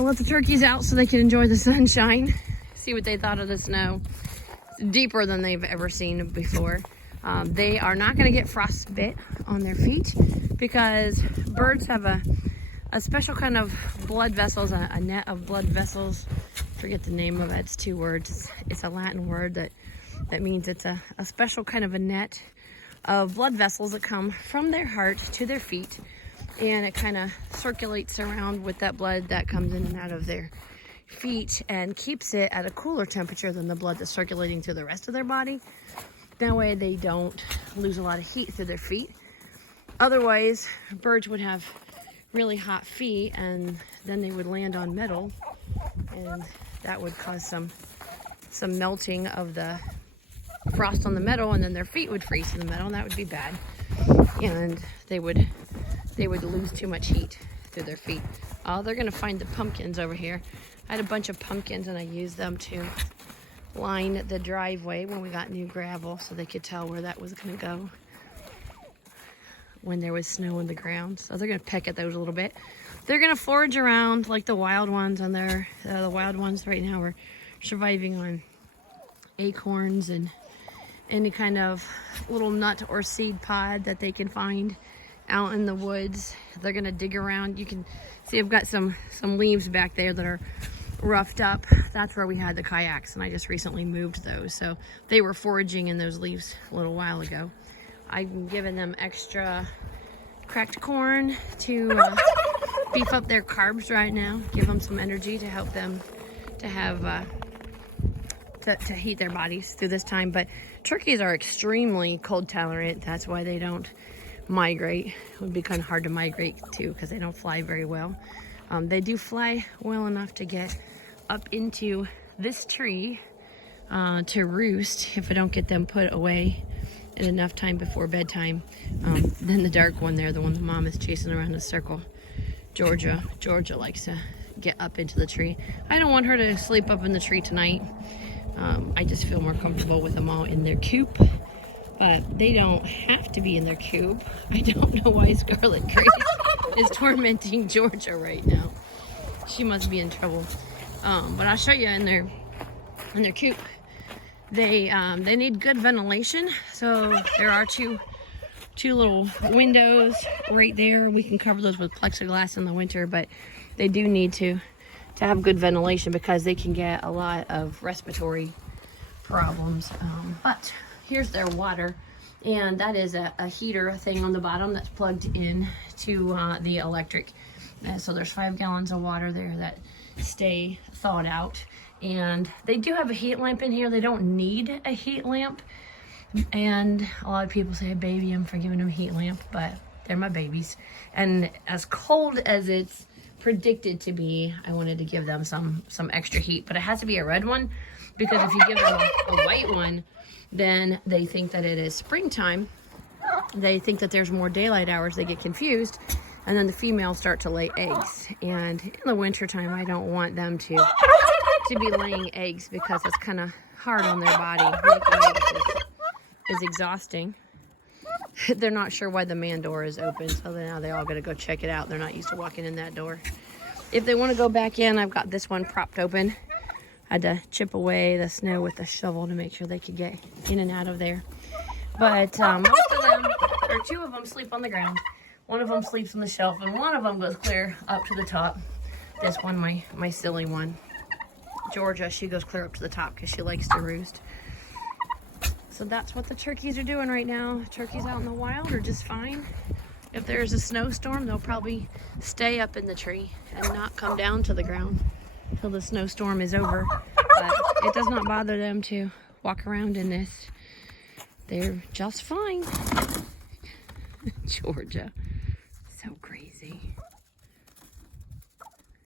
I let the turkeys out so they can enjoy the sunshine, see what they thought of the snow. It's deeper than they've ever seen before. They are not going to get frostbite on their feet because birds have a special kind of blood vessels, a net of blood vessels. Forget the name of it. It's 2 words. It's a Latin word that means it's a special kind of a net of blood vessels that come from their heart to their feet, and it kind of circulates around with that blood that comes in and out of their feet and keeps it at a cooler temperature than the blood that's circulating through the rest of their body. That way they don't lose a lot of heat through their feet. Otherwise, birds would have really hot feet and then they would land on metal, and that would cause some melting of the frost on the metal, and then their feet would freeze to the metal, and that would be bad. And they would lose too much heat through their feet. Oh, they're gonna find the pumpkins over here. I had a bunch of pumpkins and I used them to line the driveway when we got new gravel so they could tell where that was gonna go when there was snow on the ground. So they're gonna peck at those a little bit. They're gonna forage around like the wild ones, and the wild ones right now are surviving on acorns and any kind of little nut or seed pod that they can find out in the woods. They're gonna dig around. You can see I've got some leaves back there that are roughed up. That's where we had the kayaks, and I just recently moved those. So they were foraging in those leaves a little while ago. I'm giving them extra cracked corn to beef up their carbs right now, give them some energy to help them to have to heat their bodies through this time. But turkeys are extremely cold tolerant. That's why they don't migrate. It would be kind of hard to migrate too because they don't fly very well. They do fly well enough to get up into this tree to roost if I don't get them put away in enough time before bedtime. Then the dark one there, the one the mom is chasing around in a circle, Georgia likes to get up into the tree. I don't want her to sleep up in the tree tonight. I just feel more comfortable with them all in their coop, but they don't have to be in their coop. I don't know why Scarlet Grace is tormenting Georgia right now. She must be in trouble. But I'll show you in their coop. They need good ventilation, so there are two little windows right there. We can cover those with plexiglass in the winter, but they do need to have good ventilation because they can get a lot of respiratory problems. But here's their water, and that is a heater thing on the bottom that's plugged in to the electric. So there's 5 gallons of water there that stay thawed out, and they do have a heat lamp in here. They don't need a heat lamp, and a lot of people say, baby, I'm for giving them a heat lamp, but they're my babies. And as cold as it's predicted to be, I wanted to give them some extra heat, but it has to be a red one, because if you give them a white one, then they think that it is springtime. They think that there's more daylight hours. They get confused, and then the females start to lay eggs. And in the winter time, I don't want them to be laying eggs because it's kind of hard on their body. Making eggs is exhausting. They're not sure why the man door is open, so now they all got to go check it out. They're not used to walking in that door. If they want to go back in, I've got this one propped open. I had to chip away the snow with a shovel to make sure they could get in and out of there. But most of them, or 2 of them, sleep on the ground. One of them sleeps on the shelf, and one of them goes clear up to the top. This one, my silly one, Georgia, she goes clear up to the top because she likes to roost. So that's what the turkeys are doing right now. Turkeys out in the wild are just fine. If there's a snowstorm, they'll probably stay up in the tree and not come down to the ground till the snowstorm is over. But it does not bother them to walk around in this. They're just fine. Georgia.